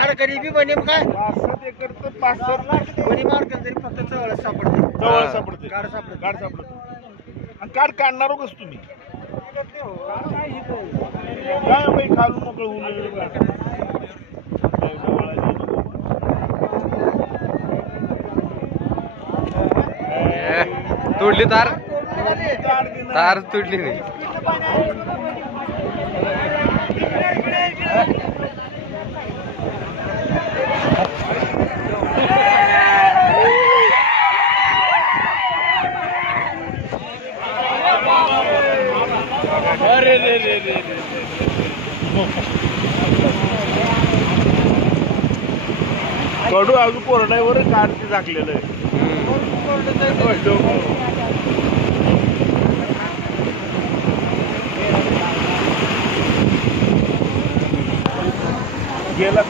अरे गरीबी बने काय 5-7 एकर तर 5-7 बनी मार्क तरी फक्त जवळ सापडते जवळ सापडते काढ सापडते काढ सापडते आणि काढ काढणार कस तुम्ही काय बाई खालून मोकळं होऊन तोडली तार तार तुटली नाही अरे रे रे रे कडू अजून कोरड्यावर कारची झाकलेलं आहे गेला